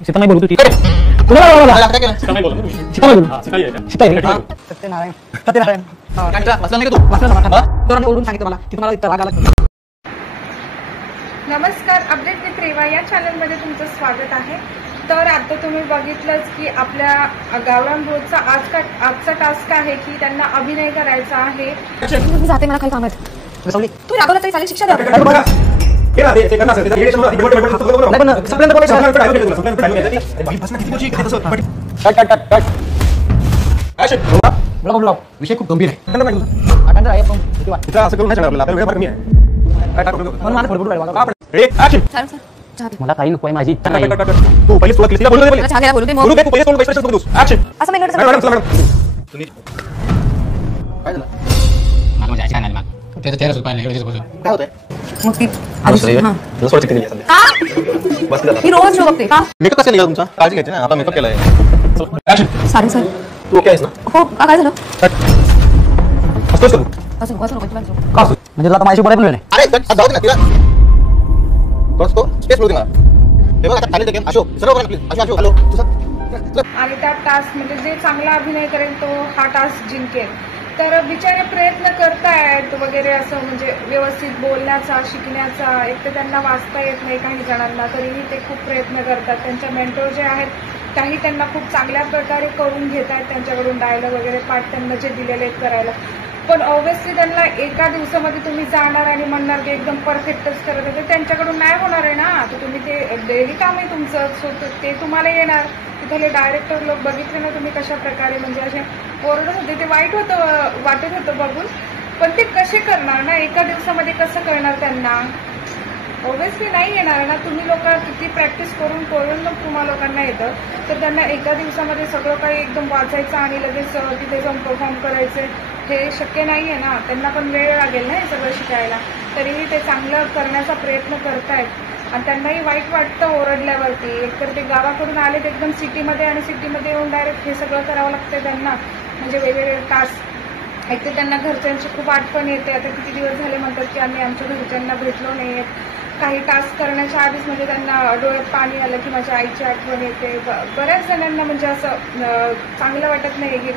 सीतामाई बोलत होती. कुणाला बोला? सीतामाई बोलत होती. सीतामाई बोल. सीताई आहे. सीताई आहे. सत्यनारायण. सत्यनारायण. वाचलं नाही का तू? वाचलं ना. तर ओढून सांगितलं मला की तुम्हाला इतका राग आला. नमस्कार, अपडेट विथ रेवा या चॅनलमध्ये तुमचं स्वागत आहे. तर आता तुम्ही बघितलंच की आपल्या गावरान रोजचा आजचा टास्क आहे की त्यांना अभिनय करायचा आहे. मी जाते, मला काही काम आहे. रसवली. तू रागवलं तरी चालेल, शिक्षा द्या. नाही पण संपल्यानंतर बोला. विषय खूप गंभीर आहे. आठवण आहे पण किती वाट. असं करून नाही चालणार आपल्याला. वेळ फार कमी आहे. म्हणून मला फडफड राहिला. चालेल सर, चहा पी. मला काही नको आहे, माझी इच्छा नाही. तू पहिली सुरुवात केली. बोलू दे मला चहा घ्यायला बोलू दे मग. बोलू दे. तू पहिली सोडून पैसे बघू. ऍक्शन. असं मेंगड मॅडम चला मॅडम. काय झालं? मला माझ्या आजी नाही त्याचं 13 रुपये नाही एवढेच बोलू. काय होतंय? मग ती हां. थोडं चिकन घ्या सध्या. का? बस झालं. मी रोज शो बघते. का? मेकअप कसा निघाला तुमचा? काळजी घ्यायची ना. आता मेकअप केलाय. ऍक्शन. सारी सर. तू ओके आहेस ना? हो का, काय झालं? असतोस का तू? असं नको तुला. का असं? म्हणजे तुला आता माझ्याशी बोलायला पण वेळ नाही. अरे जाऊ दे ना तिला. तो स्पेस मिळू दे मला. हे बघ आता खाली गेम अशोक सर्व बघा प्लीज. अशोक हॅलो तुझा आणि त्या टास्क म्हणजे जे चांगला अभिनय करेल तो हा टास्क जिंकेल. तर बिचारे प्रयत्न करतायत वगैरे असं म्हणजे व्यवस्थित बोलण्याचा, शिकण्याचा. एक तर त्यांना वाचता येत नाही काही जणांना, तरीही ते खूप प्रयत्न करतात. त्यांच्या मेंटॉर जे आहेत काही त्यांना खूप चांगल्या प्रकारे करून घेत आहेत, त्यांच्याकडून डायलॉग वगैरे पाठ त्यांना जे दिलेले आहेत करायला. पण ऑब्व्हियसली त्यांना एका दिवसामध्ये तुम्ही जाणार आणि म्हणणार की एकदम परफेक्टच करत आहे, तर त्यांच्याकडून नाही होणार आहे ना. तर तुम्ही ते डेली काम आहे तुमचं, सो ते तुम्हाला येणार. तिथले डायरेक्टर लोक बघितले ना तुम्ही कशा प्रकारे म्हणजे असे ओरडत होते. ते वाईट होतं, वाटत होतं बघून. पण ते कसे करणार ना, एका दिवसामध्ये कसं करणार त्यांना? ऑब्व्हियसली नाही येणार ना. तुम्ही लोक किती प्रॅक्टिस करून मग तुम्हा लोकांना येतं, तर त्यांना एका दिवसामध्ये सगळं काही एकदम वाचायचं आणि लगेच तिथे जाऊन परफॉर्म करायचे हे शक्य नाही आहे ना. त्यांना पण वेळ लागेल ना हे सगळं शिकायला. तरीही ते चांगलं करण्याचा प्रयत्न करतायत आणि त्यांनाही वाईट वाटतं ओरडल्यावरती. एकतर ते गावाकडून आलेत एकदम सिटीमध्ये आणि सिटीमध्ये येऊन डायरेक्ट हे सगळं करावं लागतं त्यांना, म्हणजे वेगवेगळे टास्क. एक तर त्यांना घरच्यांची खूप आठवण येते. आता किती दिवस झाले म्हणतात की आम्ही आमच्या घरच्यांना भेटलो नाही. काही टास्क करण्याच्या आधीच म्हणजे त्यांना डोळ्यात पाणी आलं की माझ्या आईची आठवण येते. बऱ्याच जणांना म्हणजे असं चांगलं वाटत नाही की